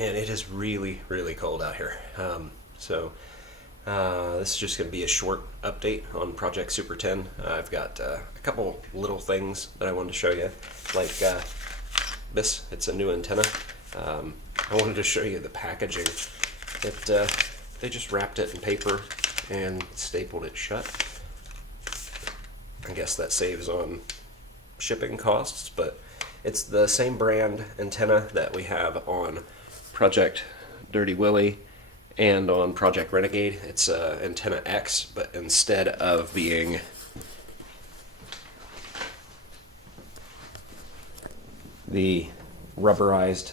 Man, it is really, really cold out here. This is just going to be a short update on Project Super 10. I've got a couple little things that I wanted to show you, like this. It's a new antenna. I wanted to show you the packaging. They just wrapped it in paper and stapled it shut. I guess that saves on shipping costs, but it's the same brand antenna that we have on Project Dirty Willy and on Project Renegade. It's Antenna X, but instead of being the rubberized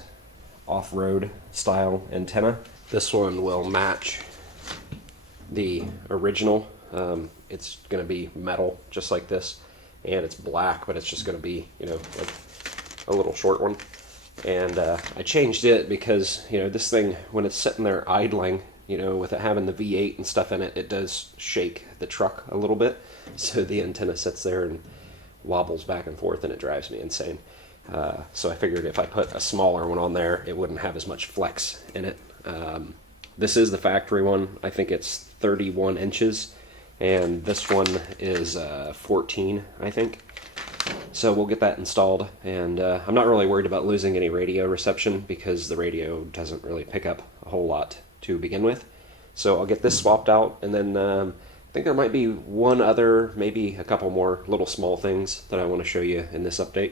off-road style antenna, this one will match the original. It's going to be metal just like this, and it's black, but it's just going to be, you know, like a little short one. And I changed it because, you know, this thing, when it's sitting there idling, you know, with it having the V8 and stuff in it, it does shake the truck a little bit. So the antenna sits there and wobbles back and forth, and it drives me insane. So I figured if I put a smaller one on there, it wouldn't have as much flex in it. This is the factory one. I think it's 31 inches, and this one is 14, I think. So we'll get that installed, and I'm not really worried about losing any radio reception because the radio doesn't really pick up a whole lot to begin with. So I'll get this swapped out, and then I think there might be one other, maybe a couple more little small things that I want to show you in this update.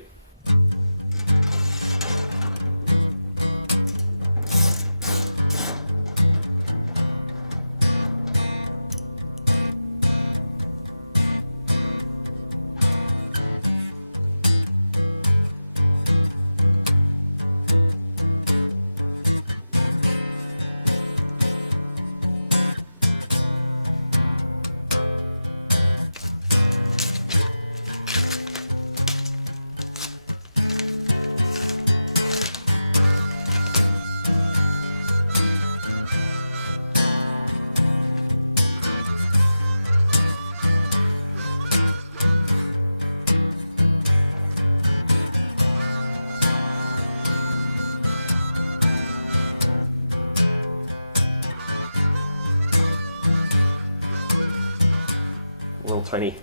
A little tiny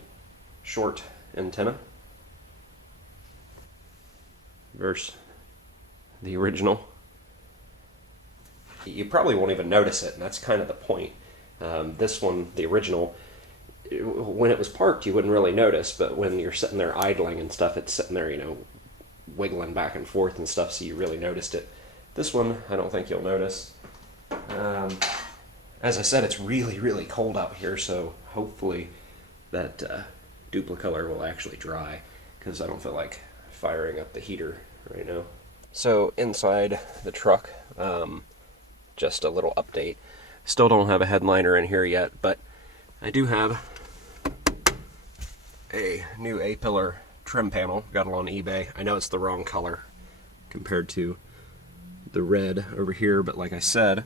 short antenna versus the original. You probably won't even notice it, and that's kind of the point. This one, the original, when it was parked you wouldn't really notice, but when you're sitting there idling and stuff, it's sitting there, you know, wiggling back and forth and stuff, so you really noticed it. This one, I don't think you'll notice. As I said, it's really, really cold out here, so hopefully that duplicolor will actually dry, because I don't feel like firing up the heater right now. So inside the truck, just a little update. Still don't have a headliner in here yet, but I do have a new A-pillar trim panel. Got it on eBay. I know it's the wrong color compared to the red over here, but like I said,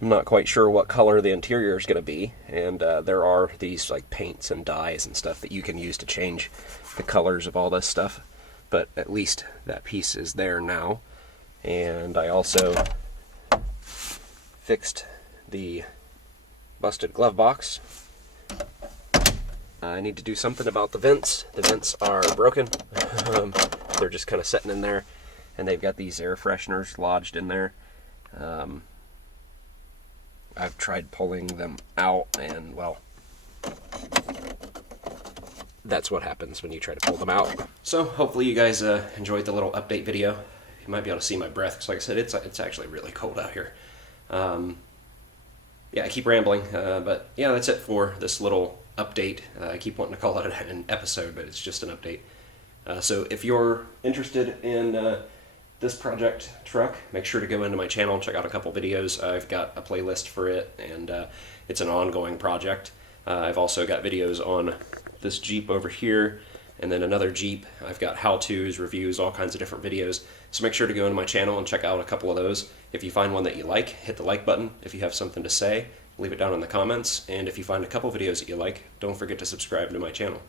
I'm not quite sure what color the interior is going to be, and there are these like paints and dyes and stuff that you can use to change the colors of all this stuff, but at least that piece is there now. And I also fixed the busted glove box. I need to do something about the vents. The vents are broken. They're just kind of sitting in there, and they've got these air fresheners lodged in there. I've tried pulling them out, and well, that's what happens when you try to pull them out. So hopefully you guys enjoyed the little update video. You might be able to see my breath, because like I said, it's actually really cold out here. Yeah, I keep rambling, but yeah, that's it for this little update. I keep wanting to call it an episode, but it's just an update. So if you're interested in this project truck, make sure to go into my channel and check out a couple videos. I've got a playlist for it, and it's an ongoing project. I've also got videos on this Jeep over here, and then another Jeep. I've got how-tos, reviews, all kinds of different videos. So make sure to go into my channel and check out a couple of those. If you find one that you like, hit the like button. If you have something to say, leave it down in the comments. And if you find a couple videos that you like, don't forget to subscribe to my channel.